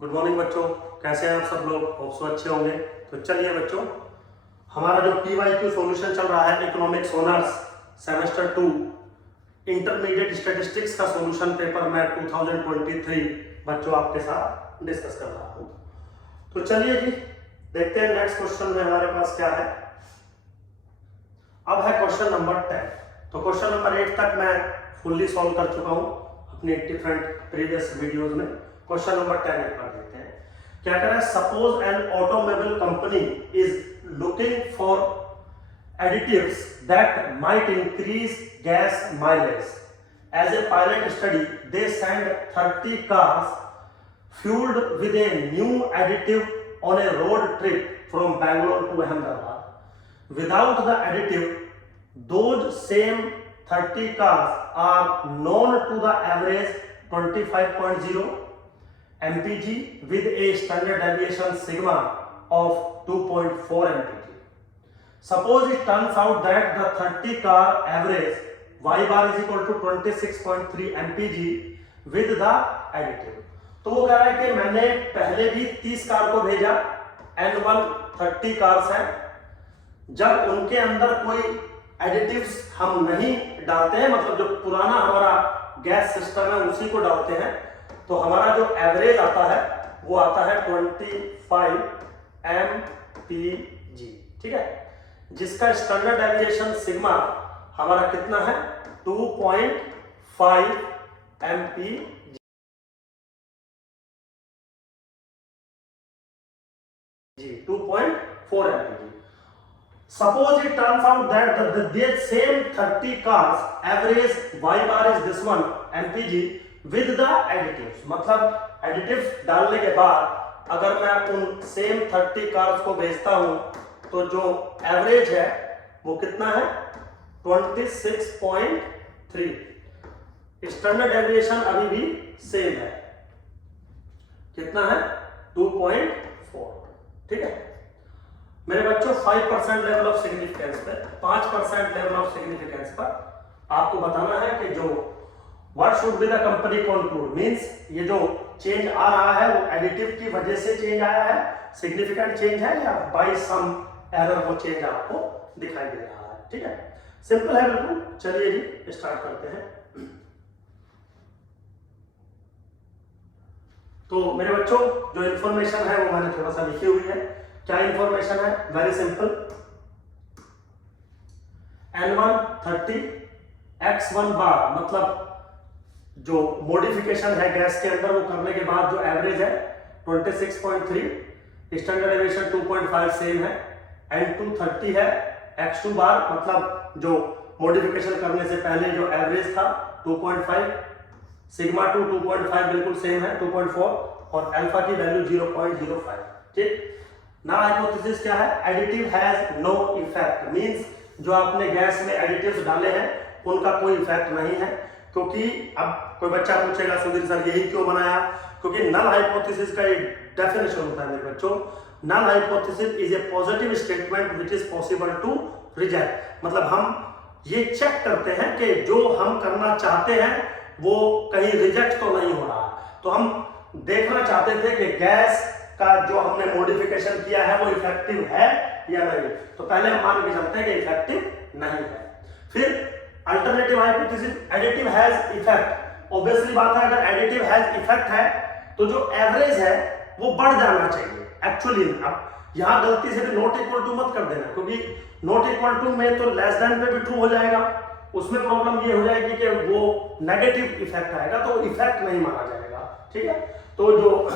Good morning बच्चों, कैसे हैं आप सब लोग? होप सो अच्छे होंगे। तो चलिए बच्चों, हमारा जो PYQ सॉल्यूशन चल रहा है economics honours semester 2 intermediate statistics का सॉल्यूशन पेपर मैं 2023 बच्चों आपके साथ डिस्कस कर रहा हूँ। तो चलिए जी देखते हैं नेक्स्ट क्वेश्चन में हमारे पास क्या है। अब है क्वेश्चन नंबर 10। तो क्वेश्चन नंबर 8 तक मैं फुल्ली सॉल्व कर चुका हूँ अपने डिफरेंट प्रीवियस वीडियोज में। क्वेश्चन नंबर 10 एक बार देखते हैं क्या कह रहा है। Suppose an automobile company is looking for additives that might increase gas mileage. As a pilot study, they send 30 cars fueled with a new additive on a road trip from Bangalore to Ahmedabad. Without the additive, those same 30 cars are known to the average 25.0 mpg with a standard deviation sigma of 2.4 mpg. Suppose it turns out that the 30 car average y bar is equal to 26.3 mpg with the additive. तो वो कह रहा है कि मैंने पहले भी 30 car को भेजा, N1 30 कार्स हैं। जब उनके अंदर कोई एडिटिव्स हम नहीं डालते हैं, मतलब जो पुराना हमारा गैस सिस्टम है उसी को डालते हैं, तो हमारा जो एवरेज आता है वो आता है 25 mpg। ठीक है, जिसका स्टैंडर्ड डेविएशन सिग्मा हमारा कितना है 2.5 mpg। 2.4 mpg. Suppose it turns out that the same 30 cars average y bar is this one mpg with the additives. मतलब एडिटिव्स डालने के बाद अगर मैं उन सेम 30 कार्स को भेजता हूं तो जो एवरेज है वो कितना है 26.3। स्टैंडर्ड डेविएशन अभी भी सेम है, कितना है 2.4। ठीक है मेरे बच्चों, 5% लेवल ऑफ सिग्निफिकेंस पर 5% लेवल ऑफ सिग्निफिकेंस पर आपको बताना है कि जो what should be the company conclude, means ये जो चेंज आ रहा है वो एडिटिव की वजह से चेंज आया है, सिग्निफिकेंट चेंज है, या बाय सम एरर वो चेंज आपको दिखाई दे रहा है। ठीक है, सिंपल है बिल्कुल। चलिए जी स्टार्ट करते हैं। तो मेरे बच्चों, जो इंफॉर्मेशन है वो मैंने थोड़ा सा लिखी हुई है। क्या इंफॉर्मेशन है? वेरी सिंपल, N1 30 X1 बार, मतलब जो मॉडिफिकेशन है गैस के अंदर वो करने के बाद जो एवरेज है 26.3, स्टैंडर्ड डेविएशन 2.5 सेम है, N2 30 है, X2 बार मतलब जो मॉडिफिकेशन करने से पहले जो एवरेज था 2.5, सिग्मा 2 2.5 बिल्कुल सेम है 2.4, और अल्फा की वैल्यू 0.05। ठीक, ना हाइपोथेसिस क्या है? Additive has no effect, means जो आपने गैस में एडिटिव्स डाले हैं उनका कोई इफेक्ट नहीं है। क्योंकि अब कोई बच्चा पूछेगा सुधीर सर यही क्यों बनाया? क्योंकि नल हाइपोथेसिस का एक डेफिनेशन होता है मेरे बच्चों, null hypothesis is a positive statement which is possible to reject. मतलब हम ये चेक करते हैं कि जो हम करना चाहते हैं वो कहीं रिजेक्ट तो नहीं हो रहा। तो हम देखना चाहते थे कि गैस का जो हमने मॉडिफिकेशन किया है वो इफेक्टिव है या नहीं। तो पहले हम मान के चलते हैं कि इफेक्टिव नहीं है। फिर alternative hypothesis, additive has effect. Obviously बात है, अगर एडिटिव हैज इफेक्ट है तो जो एवरेज है वो बढ़ जाना चाहिए एक्चुअली। अब यहां गलती से भी नॉट इक्वल टू मत कर देना, क्योंकि नॉट इक्वल टू में तो लेस देन पे भी ट्रू हो जाएगा, उसमें प्रॉब्लम ये हो जाएगी कि वो नेगेटिव इफेक्ट आएगा तो इफेक्ट नहीं माना जाएगा। ठीक है, तो जो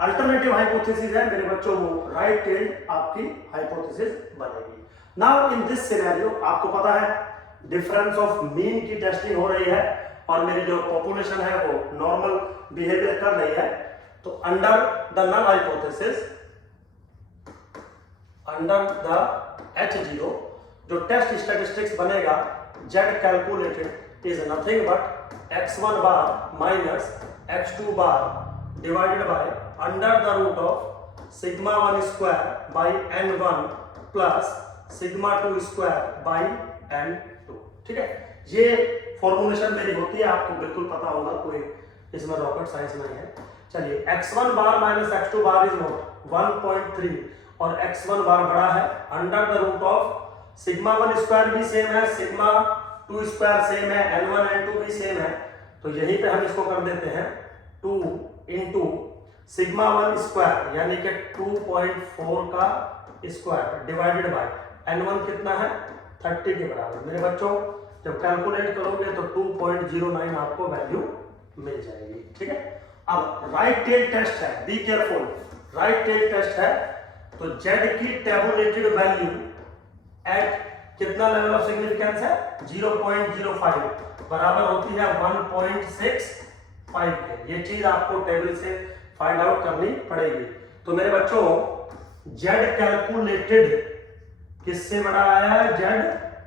अल्टरनेटिव हाइपोथेसिस है मेरे बच्चों वो राइट टेल्ड आपकी हाइपोथेसिस बनेगी। नाउ इन दिस सिनेरियो आपको पता है डिफरेंस ऑफ मीन की टेस्टिंग हो रही है और मेरी जो पॉपुलेशन है वो नॉर्मल बिहेवियर कर रही है। तो under the null hypothesis, under the H0 जो टेस्ट स्टैटिस्टिक्स बनेगा Z calculated is nothing but X1 bar minus X2 bar divided by under the root of sigma 1 square by N1 plus sigma 2 square by N2। ठीक है, ये formulation मेरी होती है, आपको बिल्कुल पता होगा, कोई इसमें रॉकेट साइंस नहीं है। चलिए x1 bar minus x2 bar is not 1.3 और x1 बार बड़ा है under the root of sigma 1 square भी सेम है, सिग्मा 2 स्क्वायर सेम है, n1 n2 भी सेम है, तो यहीं पे हम इसको कर देते हैं 2 इंटू सिग्मा 1 स्क्वायर यानी कि 2.4 का स्क्वायर डिवाइडेड बाय n1 कितना है 30 के बराबर। मेरे बच्चों जब कैलकुलेट करोगे तो 2.09 आपको वैल्यू मिल जाएगी। ठीक है, अब राइट टेल टेस्ट है, be careful, right tail test है तो z की टेबुलेटेड वैल्यू एट कितना लेवल ऑफ सिग्निफिकेंस है 0.05 बराबर होती है 1.65 के। ये चीज आपको टेबल से फाइंड आउट करनी पड़ेगी। तो मेरे बच्चों z कैलकुलेटेड किससे बड़ा आया है, z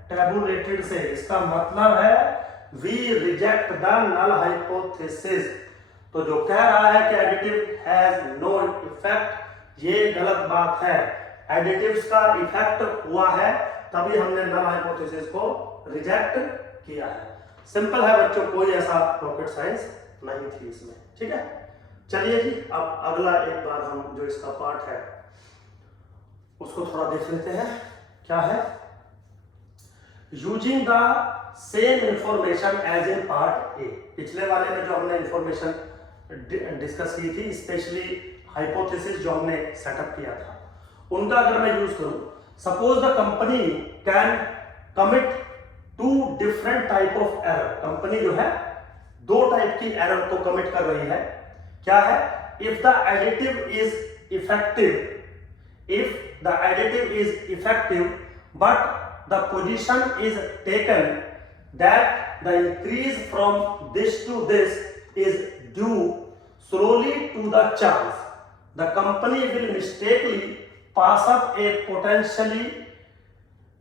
टेबुलेटेड से, इसका मतलब है we reject the null hypothesis. तो जो कह रहा है कि एडिटिव हैज नो इफेक्ट, ये गलत बात है। एडिटिव्स का इफेक्ट हुआ है तभी हमने नल हाइपोथेसिस को रिजेक्ट किया है। सिंपल है बच्चों, कोई ऐसा रॉकेट साइंस नहीं थी इसमें। ठीक है, चलिए जी अब अगला एक बार हम जो इसका पार्ट है उसको थोड़ा देख लेते हैं। क्या है, using the same information as in part A. पिछले वाले में जो हमने इंफॉर्मेशन डिस्कस की थी, स्पेशली हाइपोथेसिस जो हमने सेटअप किया था, उनका अगर मैं यूज करूं, suppose the company can commit 2 different type of error. Company जो है 2 टाइप की एरर को कमिट कर रही है। क्या है, if the additive is effective, if the additive is effective but the position is taken that the increase from this to this is due solely to the chance, the company will mistakenly pass up a potentially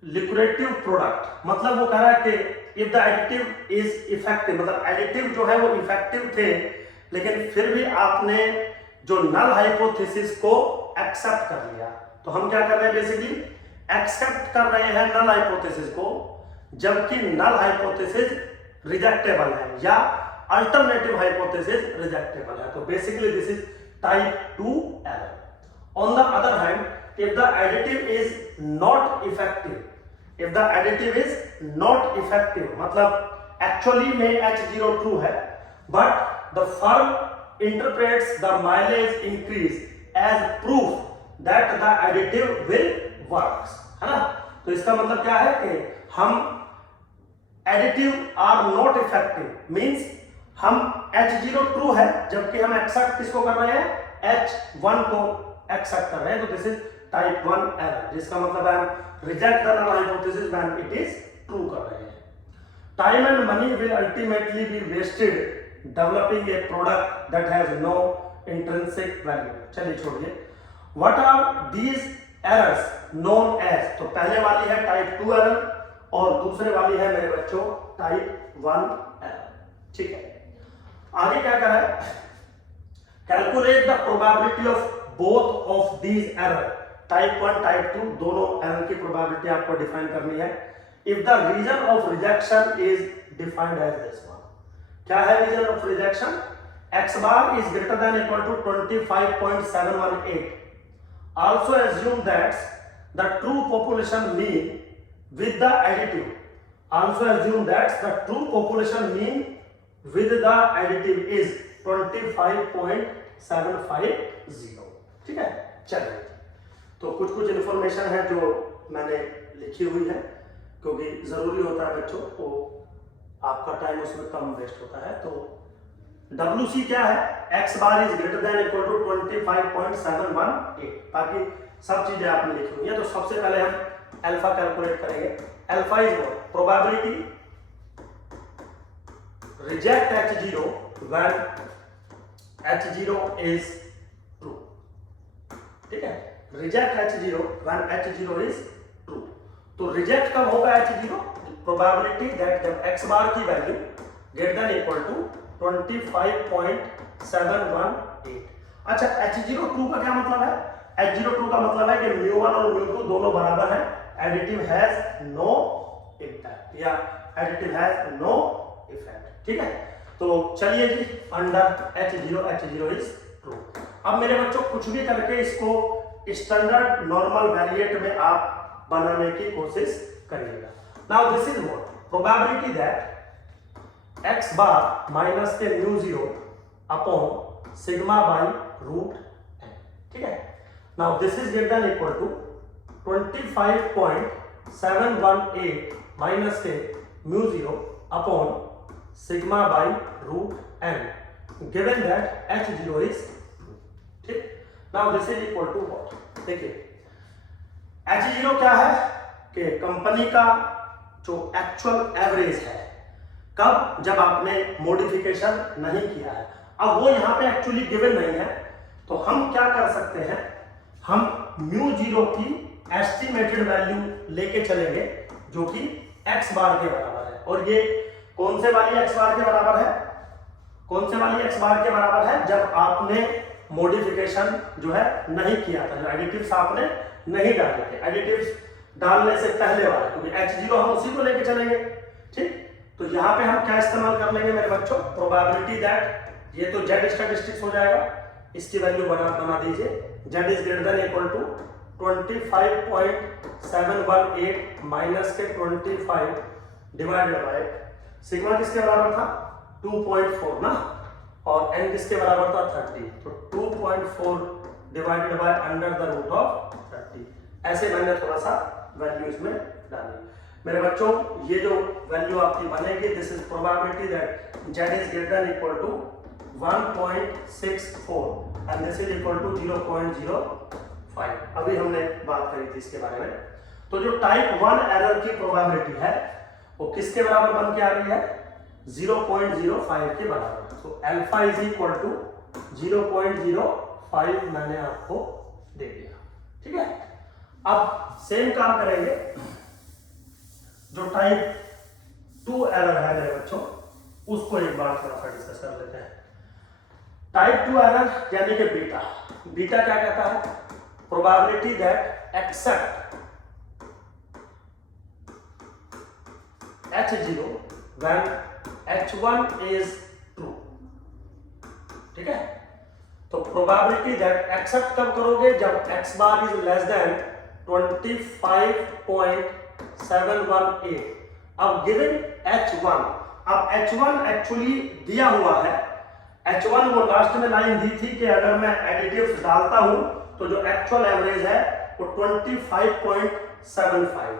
lucrative product। मतलब वो कह रहा है कि if the additive is effective, मतलब additive जो है वो इफेक्टिव थे लेकिन फिर भी आपने जो नल हाइपोथेसिस को एक्सेप्ट कर लिया। तो हम क्या कर रहे हैं, बेसिकली एक्सेप्ट कर रहे हैं नल हाइपोथेसिस को, जबकि नल हाइपोथेसिस रिजेक्टेबल है या अल्टरनेटिव हाइपोथेसिस रिजेक्टेबल है। तो basically this is type 2 error. On the other hand, if the additive is not effective, if the additive is not effective मतलब एक्चुअली में H0 ट्रू है but the firm interprets the mileage increase as proof that the additive will works, है ना। तो इसका मतलब क्या है कि हम additive are not effective means हम H0 ट्रू है जबकि हम एक्सेप्ट किसको कर रहे हैं, H1 को एक्सेप्ट कर रहे हैं। तो दिस इज टाइप 1 एरर, जिसका मतलब है हम reject the null hypothesis when it is true कर रहे हैं। Time and money will ultimately be wasted developing a product that has no intrinsic value. चलिए छोड़िए, what are these errors known as. तो पहले वाली है टाइप 2 एरर और दूसरे वाली है मेरे बच्चों टाइप 1 एरर। ठीक है, आगे क्या कर रहा है, calculate the probability of both of these error. Type 1 type 2 दोनों एरर की प्रोबेबिलिटी आपको डिफाइन करनी है। If the region of rejection is defined as this one. क्या है region of rejection, x bar is greater than equal to 25.718. Also assume that the true population mean with the additive, also assume that the true population mean with the additive is 25.750। ठीक है, चलिए तो कुछ information है जो मैंने लिखी हुई है क्योंकि जरूरी होता है बच्चों को, आपका टाइम उसमें कम वेस्ट होता है। तो WC क्या है, x bar is greater than equal to 25.718। बाकी सब चीजें आपने लिखी हुई है। तो सबसे पहले हम अल्फा कैलकुलेट करेंगे। Alpha is what, probability reject H0 when H0 is true. ठीक है, reject H0 when H0 is true. तो रिजेक्ट कब होगा H0, प्रोबेबिलिटी दैट जब x बार की value greater than equal to 25.718। अच्छा, H0 ट्रू का क्या मतलब है, H0 ट्रू का मतलब है कि μ1 और μ2 दोनों बराबर है, एडिटिव हैज नो इम्पैक्ट या एडिटिव हैज नो इफेक्ट। ठीक है, तो चलिए जी, अंडर H0 इज ट्रू। अब मेरे बच्चों कुछ भी करके इसको स्टैंडर्ड नॉर्मल वेरिएट में आप बनाने की कोशिश करिएगा। Now this is what probability that x bar minus के mu zero upon sigma by root n, ठीक है। Now this is greater than equal to 25.718 minus के mu zero upon sigma by root n given that h0 is, ठीक। Now this is equal to what, देखिए h0 क्या है कि company का जो एक्चुअल एवरेज है, कब, जब आपने मॉडिफिकेशन नहीं किया है। अब वो यहां पे एक्चुअली गिवन नहीं है, तो हम क्या कर सकते हैं, हम म्यू जीरो की एस्टिमेटेड वैल्यू लेके चलेंगे जो कि x बार के बराबर है। और ये कौन से वाली x बार के बराबर है, कौन से वाली x बार के बराबर है, जब आपने मॉडिफिकेशन जो है नहीं किया था, जो एडिटिव्स आपने नहीं डाले थे, एडिटिव्स डालने से पहले वाला, क्योंकि h0 हम उसी को लेके चलेंगे, ठीक। तो यहाँ पे हम क्या इस्तेमाल कर लेंगे मेरे बच्चों, प्रोबेबिलिटी दैट, ये तो z स्टैटिस्टिक्स हो जाएगा, इसकी वैल्यू बना दीजिए, z is greater than equal to 25.718 minus के 25 डिवाइडेड बाय सिग्मा किसके बराबर था 2.4 ना, और n किसके बराबर था 30, तो 2.4 divided by under the root of 30। ऐसे मैंने थोड़ा सा वैल्यू इसमें डाली। मेरे बच्चों ये जो वैल्यू आपकी बनेगी, this is probability that z is greater than equal to 1.64 and this is equal to 0.05। अभी हमने बात करी थी इसके बारे में। तो जो टाइप 1 एरर की प्रोबेबिलिटी है वो किसके बराबर बन के आ रही है, 0.05 के बराबर। तो अल्फा इज इक्वल टू 0.05 मैंने आपको दे दिया, ठीक है। अब सेम काम करेंगे, जो टाइप 2 एरर है मेरे बच्चों, उसको एक बार थोड़ा सा डिस्कस कर लेते हैं। टाइप 2 एरर यानी कि बीटा, बीटा क्या कहता है, probability that accept h0 when h1 is true, ठीक है। तो प्रोबेबिलिटी दैट एक्सेप्ट कब करोगे, जब x bar is less than 25.718। अब गिवन h1, अब h1 एक्चुअली दिया हुआ है, h1 वो लास्ट में लाइन दी थी कि अगर मैं एडिटिव्स डालता हूं तो जो एक्चुअल एवरेज है वो 25.75,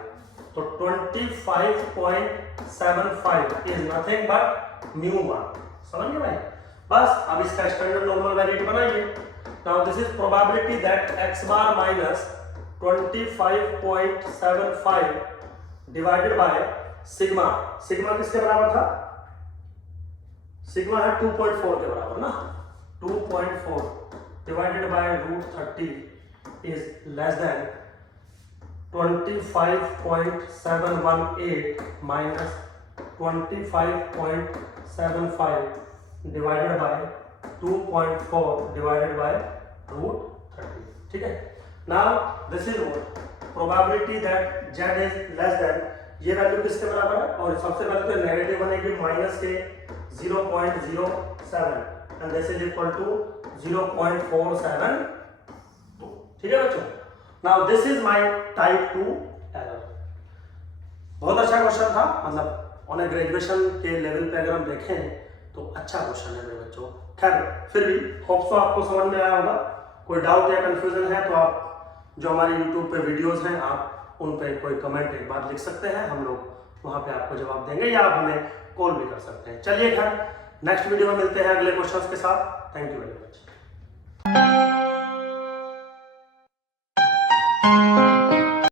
तो 25.75 इज नथिंग बट μ1, समझ गए भाई। बस अब इसका स्टैंडर्ड नॉर्मल वेरिएट बनाइए। Now this is probability that x bar minus 25.75 divided by sigma, sigma किसके बराबर था, सिग्मा है 2.4 के बराबर ना, 2.4 divided by root 30 is less than 25.718 minus 25.75 divided by 2.4 divided by root 30, ठीक है। Now this is what probability that z is less than, ये वैल्यू किसके बराबर है, और सबसे पहले तो नेगेटिव बनेगी माइनस के 0.07 and this is equal to 0.47, ठीक है बच्चों। Now this is my type 2 error. बहुत अच्छा क्वेश्चन था, मतलब ऑन ए ग्रेजुएशन के लेवल पे अगर हम देखें तो अच्छा क्वेश्चन है मेरे बच्चों। खैर फिर भी होप सो आपको समझ में आया होगा। कोई डाउट या कंफ्यूजन है तो आप जो हमारे यूट्यूब पे वीडियोस हैं आप उन पे कोई कमेंट एक बार लिख सकते हैं, हम लोग वहां पे आपको जवाब देंगे, या आप हमें कॉल भी कर सकते हैं। चलिए खैर नेक्स्ट वीडियो में मिलते हैं अगले क्वेश्चंस के साथ। Thank you very much.